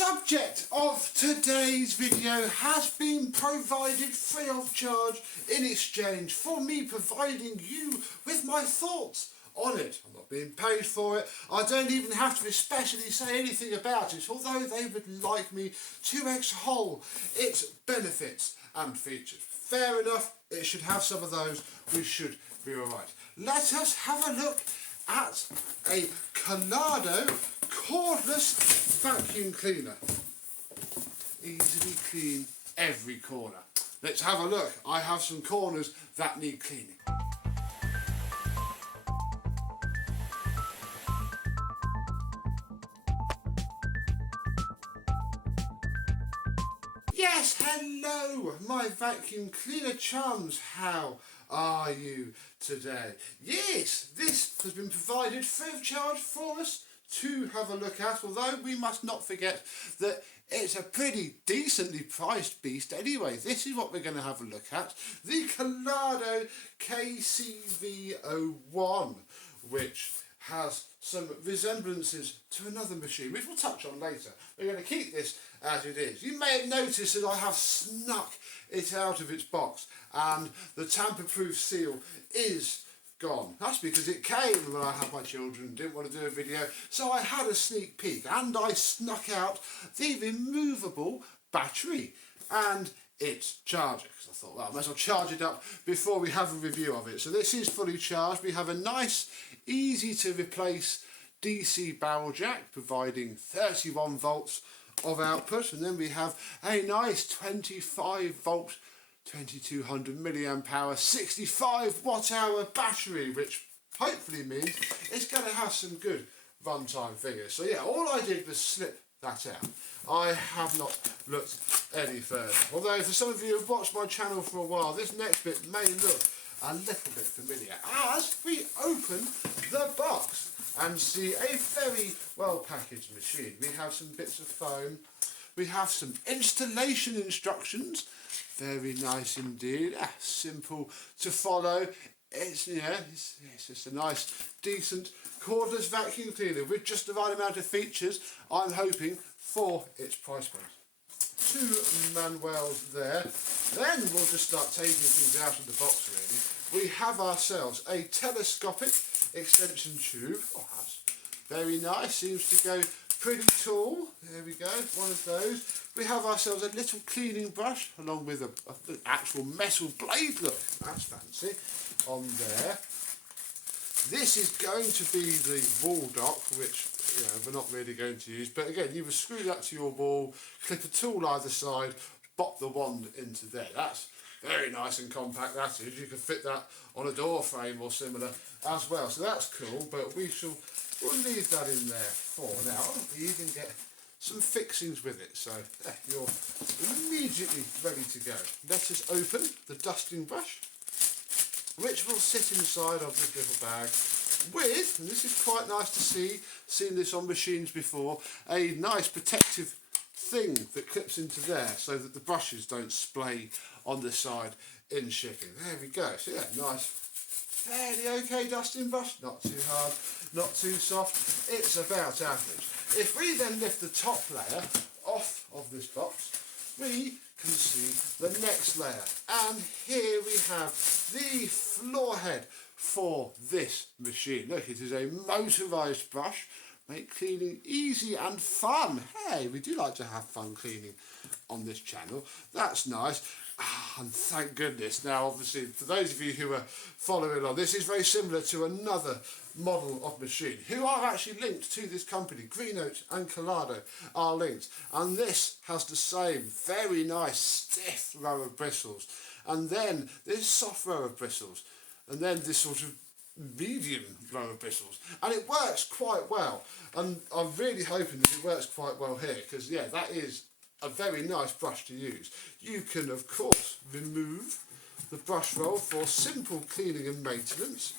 subject of today's video has been provided free of charge in exchange for me providing you with my thoughts on it. I'm not being paid for it. I don't even have to especially say anything about it, although they would like me to extol its benefits and features. Fair enough, it should have some of those. We should be alright. Let us have a look at a Kalado Cordless vacuum cleaner. Easily clean every corner. Let's have a look. I have some corners that need cleaning. Yes, hello, my vacuum cleaner chums. How are you today? Yes, this has been provided free of charge for us to have a look at, although we must not forget that it's a pretty decently priced beast anyway. This is what we're going to have a look at. The Kalado KCV01, which has some resemblances to another machine, which we'll touch on later. We're going to keep this as it is. You may have noticed that I have snuck it out of its box and the tamper-proof seal is gone. That's because it came when I had my children, didn't want to do a video, so I had a sneak peek and I snuck out the removable battery and its charger, because I thought, well, I might as well charge it up before we have a review of it. So this is fully charged. We have a nice, easy to replace DC barrel jack providing 31 volts of output, and then we have a nice 25 volt 2200 milliamp hour 65 watt hour battery, which hopefully means it's going to have some good runtime figures. So yeah, all I did was slip that out. I have not looked any further, although for some of you who have watched my channel for a while, this next bit may look a little bit familiar as we open the box and see a very well packaged machine. We have some bits of foam, we have some installation instructions, very nice indeed, simple to follow. It's just a nice decent cordless vacuum cleaner with just the right amount of features, I'm hoping, for its price point. Two manuals there. Then we'll just start taking things out of the box really. We have ourselves a telescopic extension tube. Oh, that's very nice, seems to go pretty tall. There we go, one of those. We have ourselves a little cleaning brush along with an actual metal blade. Look, that's fancy on there. This is going to be the wall dock, which we're not really going to use, but again, you would screw that to your wall, clip a tool either side, pop the wand into there. That's very nice and compact, that is. You can fit that on a door frame or similar as well, so that's cool, but we'll leave that in there for now. We even get some fixings with it, so you're immediately ready to go. Let us open the dusting brush, which will sit inside of this little bag with, and this is quite nice to see, seen this on machines before, a nice protective thing that clips into there so that the brushes don't splay on the side in shipping. There we go. So yeah, nice, fairly okay dusting brush, not too hard, not too soft, it's about average. If we then lift the top layer off of this box, we can see the next layer, and here we have the floor head for this machine. Look, it is a motorised brush, make cleaning easy and fun. Hey, we do like to have fun cleaning on this channel, that's nice. And thank goodness. Now obviously for those of you who are following on, this is very similar to another model of machine who are actually linked to this company. Greenote and Kalado are linked, and this has the same very nice stiff row of bristles, and then this soft row of bristles, and then this sort of medium row of bristles, and it works quite well, and I'm really hoping that it works quite well here, because yeah, that is a very nice brush to use. You can of course remove the brush roll for simple cleaning and maintenance.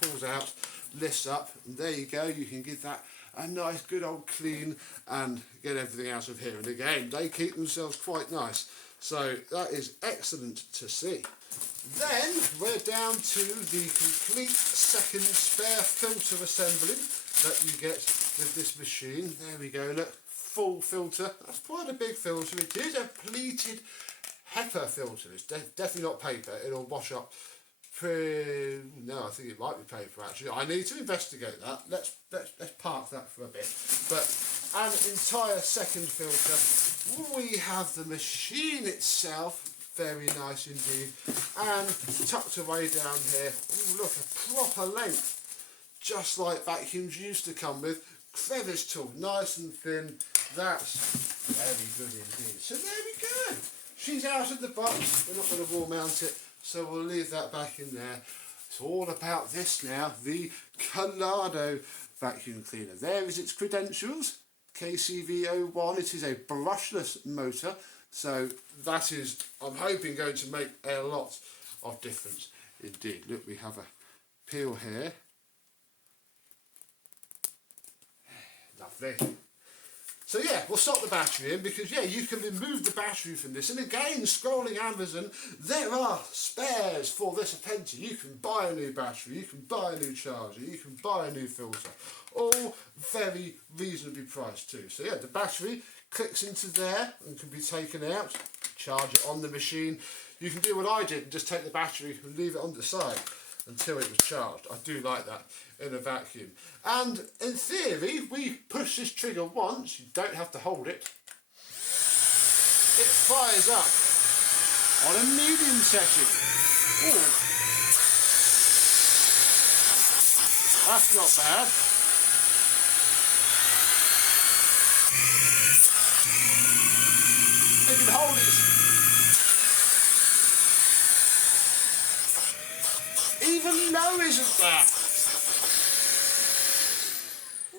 Pulls out, lifts up, and there you go, you can give that a nice good old clean and get everything out of here. And again, they keep themselves quite nice, so that is excellent to see. Then we're down to the complete second spare filter assembly that you get with this machine. There we go, look, full filter. That's quite a big filter. It is a pleated HEPA filter. It's definitely not paper. It'll wash up. No, I think it might be paper actually. I need to investigate that. Let's park that for a bit. But an entire second filter. We have the machine itself. Very nice indeed. And tucked away down here. Ooh, look, a proper length. Just like vacuums used to come with. Crevice tool, nice and thin. That's very good indeed. So there we go. She's out of the box. We're not going to wall mount it, so we'll leave that back in there. It's all about this now, the Kalado vacuum cleaner. There is its credentials, KCV01. It is a brushless motor, so that is, I'm hoping, going to make a lot of difference indeed. Look, we have a peel here. Lovely. So yeah, we'll stop the battery in because yeah, you can remove the battery from this. And again, scrolling Amazon, there are spares for this Apprenti. You can buy a new battery, you can buy a new charger, you can buy a new filter. All very reasonably priced too. So yeah, the battery clicks into there and can be taken out, charge it on the machine. You can do what I did and just take the battery and leave it on the side until it was charged. I do like that in a vacuum. And in theory, we push this trigger once, you don't have to hold it. It fires up on a medium setting. Ooh. That's not bad. It can hold it. Even low isn't bad.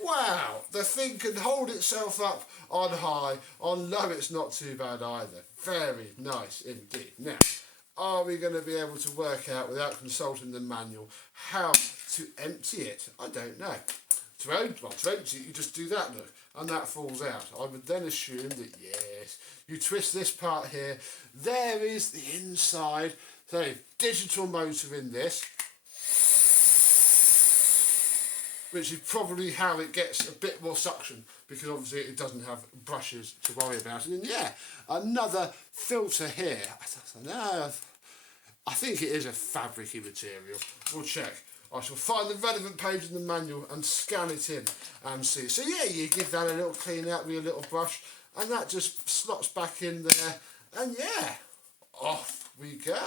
Wow, the thing can hold itself up on high, on low it's not too bad either. Very nice indeed. Now, are we going to be able to work out without consulting the manual how to empty it? I don't know. To empty it, you just do that, look, and that falls out. I would then assume that, yes, you twist this part here, there is the inside, so digital motor in this, which is probably how it gets a bit more suction, because obviously it doesn't have brushes to worry about. And then, yeah, another filter here. No, I think it is a fabricy material. We'll check. I shall find the relevant page in the manual and scan it in and see. So yeah, you give that a little clean out with a little brush, and that just slots back in there, and yeah, off we go.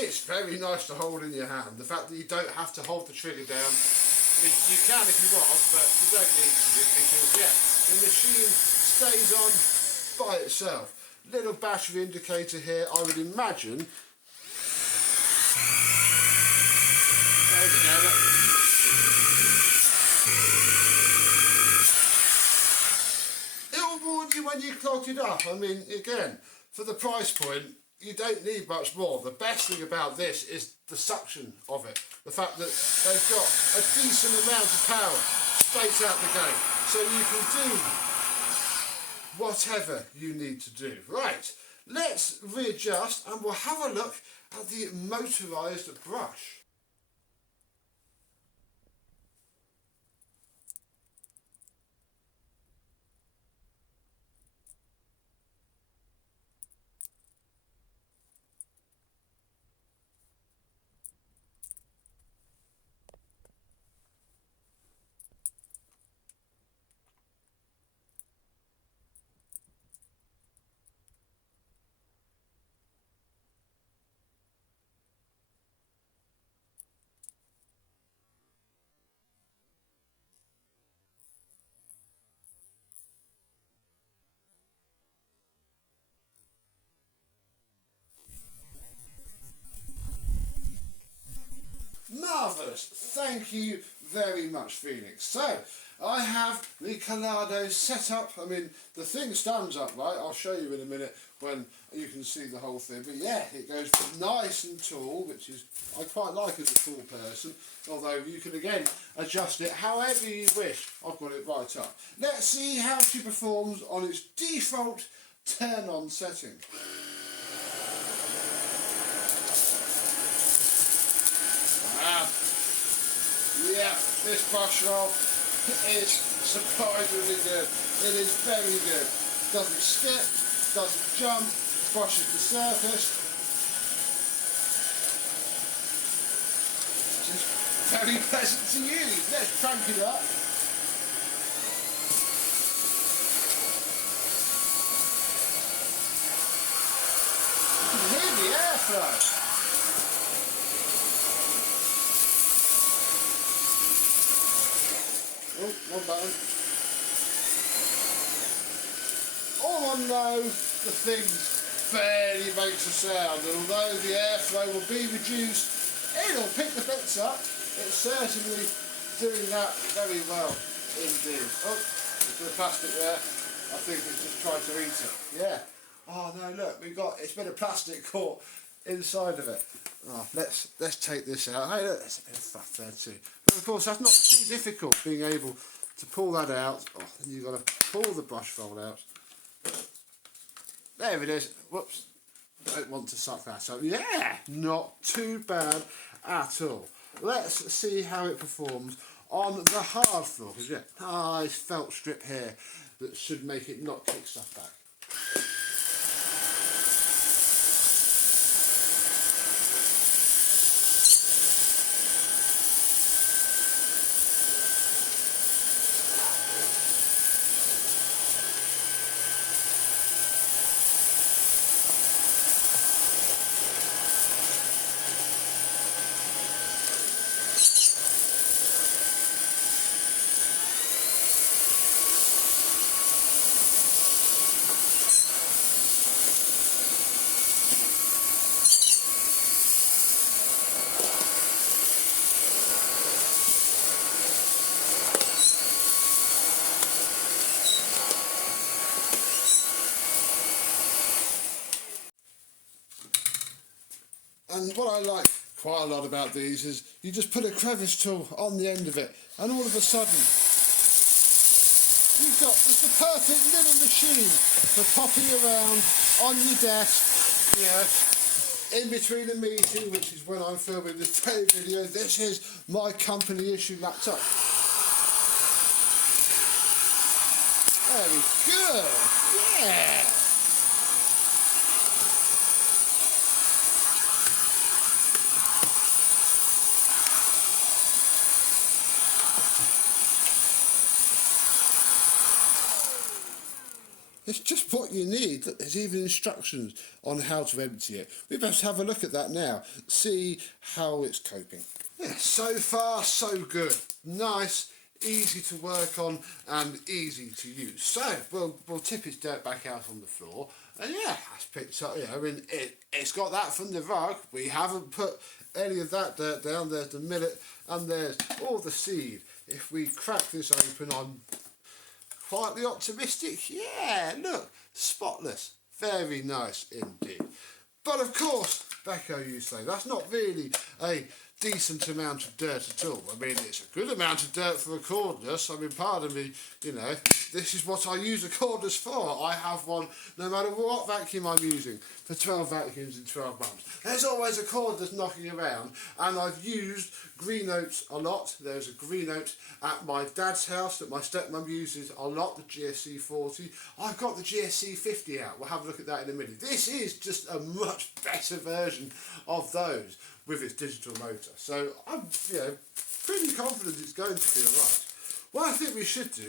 It's very nice to hold in your hand. The fact that you don't have to hold the trigger down. I mean, you can if you want, but you don't need to, because yeah, the machine stays on by itself. Little battery indicator here, I would imagine. There we go. It'll warn you when you clog it up. I mean, again, for the price point, you don't need much more. The best thing about this is the suction of it. The fact that they've got a decent amount of power straight out the gate. So you can do whatever you need to do. Right, let's readjust and we'll have a look at the motorised brush. Marvellous, thank you very much, Phoenix. So, I have the Kalado set up. I mean, the thing stands upright. I'll show you in a minute when you can see the whole thing. But yeah, it goes nice and tall, which is, I quite like as a tall person. Although you can again adjust it however you wish. I've got it right up. Let's see how she performs on its default turn-on setting. Yeah, this brush roll is surprisingly good. It is very good. Doesn't skip, doesn't jump, brushes the surface. It's very pleasant to use. Let's crank it up. You can hear the airflow. Oh, one button. All I know, the thing barely makes a sound, and although the airflow will be reduced, it'll pick the bits up. It's certainly doing that very well indeed. Oh, there's a bit of plastic there. I think it's just tried to eat it. Yeah. Oh no, look, it's a bit of plastic caught inside of it. Oh, let's take this out. Hey, look, there's a bit of fat there too. But of course, that's not too difficult, being able to pull that out. Oh, then you've got to pull the brush fold out. There it is. Whoops. Don't want to suck that up. Yeah, not too bad at all. Let's see how it performs on the hard floor. Because yeah, nice felt strip here that should make it not kick stuff back. And what I like quite a lot about these is you just put a crevice tool on the end of it, and all of a sudden you've got just the perfect little machine for popping around on your desk, you know, in between a meeting, which is when I'm filming this video. This is my company issue laptop. Very good, yeah. It's just what you need. Look, there's even instructions on how to empty it. We best have a look at that now, see how it's coping. Yeah, so far so good. Nice, easy to work on and easy to use. So we'll tip its dirt back out on the floor, and yeah, that's picked up. I mean, it's got that from the rug. We haven't put any of that dirt down. There's the millet and there's all the seed. If we crack this open, I'm quietly optimistic. Yeah, look, spotless. Very nice indeed. But of course, Becco, you say, that's not really a decent amount of dirt at all. I mean, it's a good amount of dirt for a cordless. I mean, pardon me, you know, this is what I use a cordless for. I have one no matter what vacuum I'm using for 12 vacuums in 12 months. There's always a cordless knocking around, and I've used green oats a lot. There's a green oat at my dad's house that my stepmum uses a lot, the GSC40. I've got the GSC50 out. We'll have a look at that in a minute. This is just a much better version of those with its digital motor. So I'm, pretty confident it's going to be alright. What I think we should do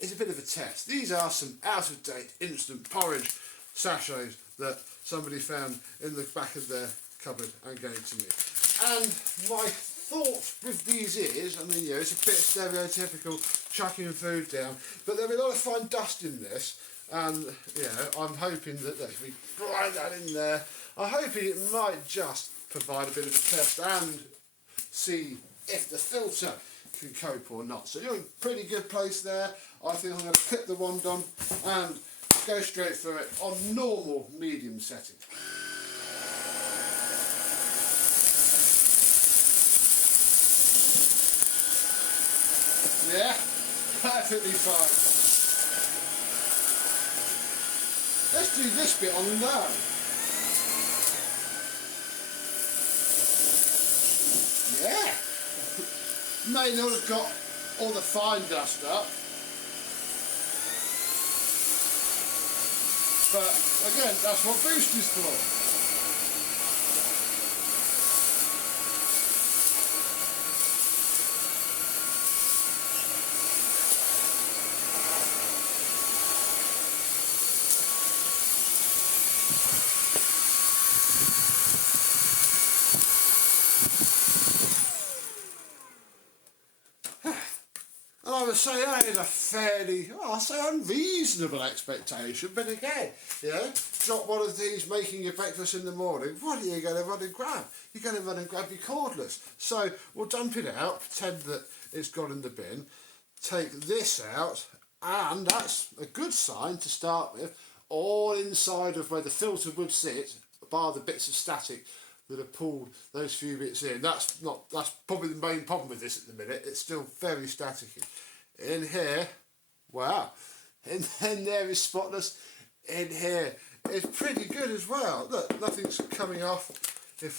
is a bit of a test. These are some out-of-date instant porridge sachets that somebody found in the back of their cupboard and gave to me. And my thought with these is, I mean, it's a bit stereotypical, chucking food down, but there'll be a lot of fine dust in this, and I'm hoping that if we grind that in there, I'm hoping it might just provide a bit of a test and see if the filter can cope or not. So you're in a pretty good place there. I think I'm going to clip the wand on and go straight through it on normal medium setting. Yeah, perfectly fine. Let's do this bit on low. Yeah, May not have got all the fine dust up, but again, that's what Boost is for. And I would say that is a fairly, well, I'll say unreasonable expectation, but again, you know, drop one of these making your breakfast in the morning, what are you going to run and grab? You're going to run and grab your cordless. So we'll dump it out, pretend that it's gone in the bin, take this out, and that's a good sign to start with, all inside of where the filter would sit, bar the bits of static that have pulled those few bits in. That's probably the main problem with this at the minute. It's still very staticky. In here, wow. In there is spotless. In here is pretty good as well. Look, nothing's coming off. If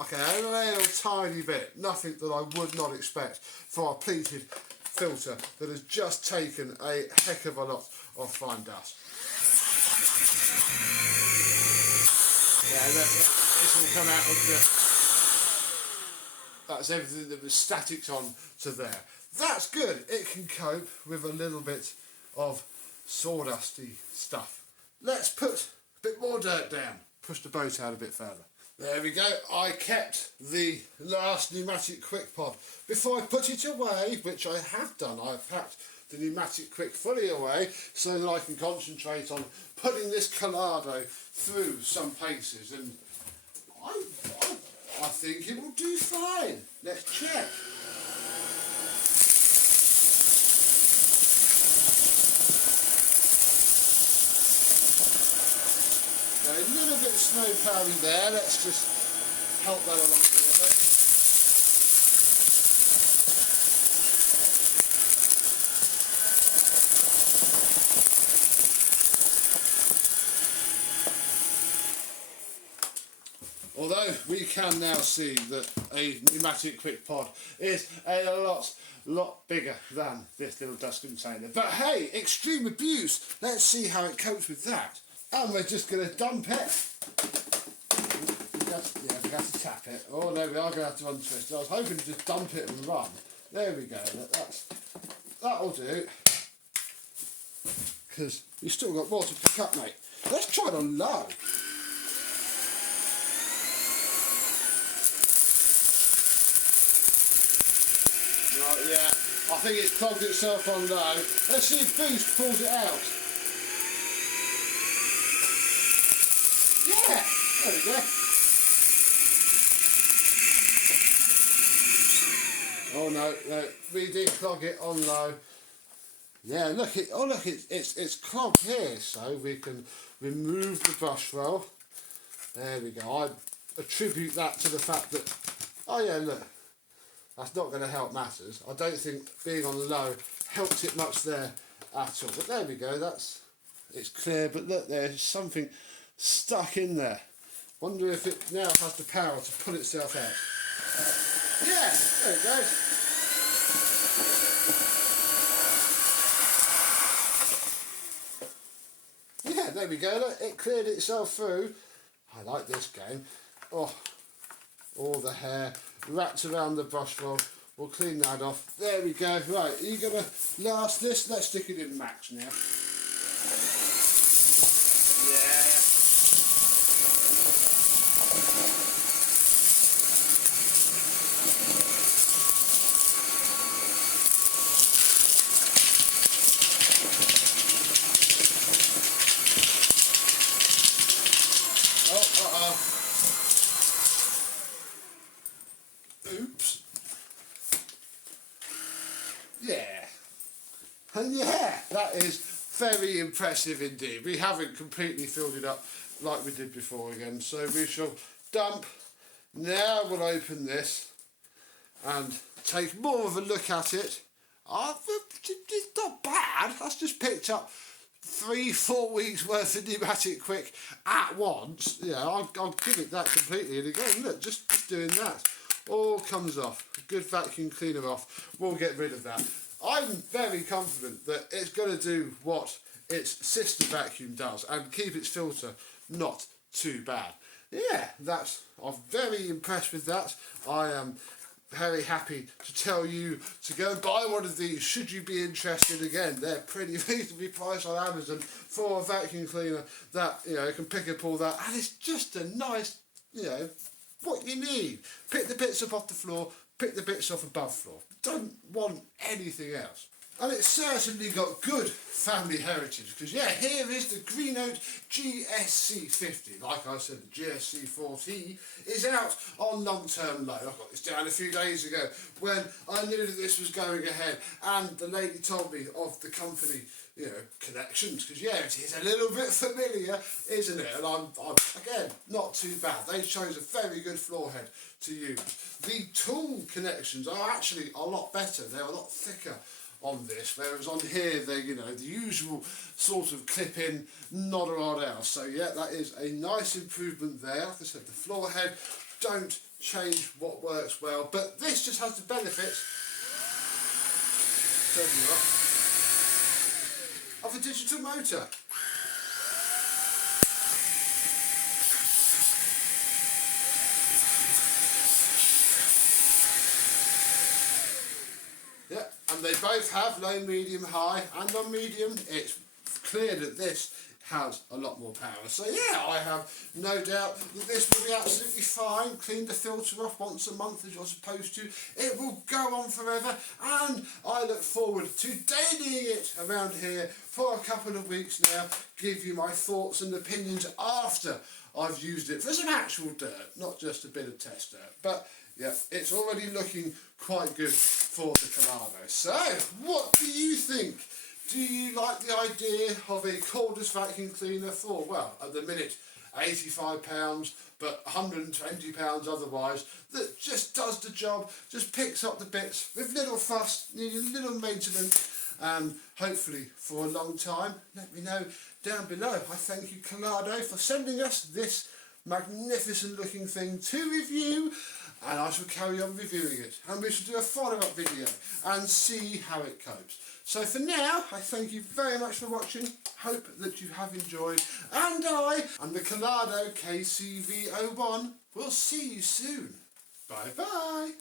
okay, a little tiny bit. Nothing that I would not expect for a pleated filter that has just taken a heck of a lot of fine dust. Yeah, this will come out of that's everything that was static on to there. That's good. It can cope with a little bit of sawdusty stuff. Let's put a bit more dirt down. Push the boat out a bit further. There we go. I kept the last pneumatic quick pod. Before I put it away, which I have done, I've packed the pneumatic quick fully away so that I can concentrate on putting this Kalado through some paces, and I think it will do fine. Let's check. A little bit of snow ploughing there, let's just help that along a little bit. Although we can now see that a pneumatic quick pod is a lot bigger than this little dust container. But hey, extreme abuse, let's see how it copes with that. And we're just going to dump it. We're going to tap it. Oh no, we are going to have to untwist it. I was hoping to just dump it and run. There we go, that'll do. Because you've still got more to pick up, mate. Let's try it on low. Right, yeah, I think it's clogged itself on low. Let's see if Boost pulls it out. Yeah, there we go. Oh no, we did clog it on low. Yeah, look, it's clogged here, so we can remove the brush roll. There we go. I attribute that to the fact that, oh yeah, look, that's not going to help matters. I don't think being on low helped it much there at all. But there we go, it's clear, but look, there's something stuck in there. Wonder if it now has the power to pull itself out. Yeah, there it goes. Yeah, there we go, look, it cleared itself through. I like this game. Oh, all the hair wrapped around the brush roll. We'll clean that off. There we go. Right, are you going to last this? Let's stick it in max now. Yeah. Oops. Yeah. And yeah, that is very impressive indeed. We haven't completely filled it up like we did before again. So we shall dump. Now we'll open this and take more of a look at it. It's not bad. That's just picked up 3-4 weeks worth of pneumatic quick at once. Yeah, I'll give it that completely. And again, look, just doing that. all comes off. A good vacuum cleaner off will get rid of that. I'm very confident that it's going to do what its sister vacuum does and keep its filter not too bad. Yeah, I'm very impressed with that. I am very happy to tell you to go and buy one of these should you be interested. Again, they're pretty reasonably priced on Amazon for a vacuum cleaner that, you know, can pick up all that, and it's just a nice, you know, what you need. Pick the bits up off the floor, pick the bits off above floor. Don't want anything else. And it's certainly got good family heritage, because yeah, here is the Greenote GSC50. Like I said, the GSC40 is out on long-term loan. I got this down a few days ago when I knew that this was going ahead, and the lady told me of the company, you know, connections, because yeah, it is a little bit familiar, isn't it? And I'm again, not too bad. They chose a very good floor head to use. The tool connections are actually a lot better. They're a lot thicker on this, whereas on here they, you know, the usual sort of clip in, not a lot else. So yeah, that is a nice improvement there. Like I said, the floor head don't change what works well, but this just has the benefit, of a digital motor. Yeah, and they both have low, medium, high, and on medium it's clear that this has a lot more power. So yeah, I have no doubt that this will be absolutely fine. Clean the filter off once a month as you're supposed to. It will go on forever, and I look forward to dailying it around here for a couple of weeks now, give you my thoughts and opinions after I've used it for some actual dirt, not just a bit of test dirt. But yeah, it's already looking quite good for the Kalado. So, what do you think? Do you like the idea of a cordless vacuum cleaner for, well, at the minute, £85, but £120 otherwise, that just does the job, just picks up the bits with little fuss, needing little maintenance, and hopefully for a long time? Let me know down below. I thank you, Kalado, for sending us this magnificent looking thing to review, and I shall carry on reviewing it, and we shall do a follow-up video and see how it copes. So for now, I thank you very much for watching, hope that you have enjoyed, and I, and the Kalado KCV01, will see you soon. Bye bye.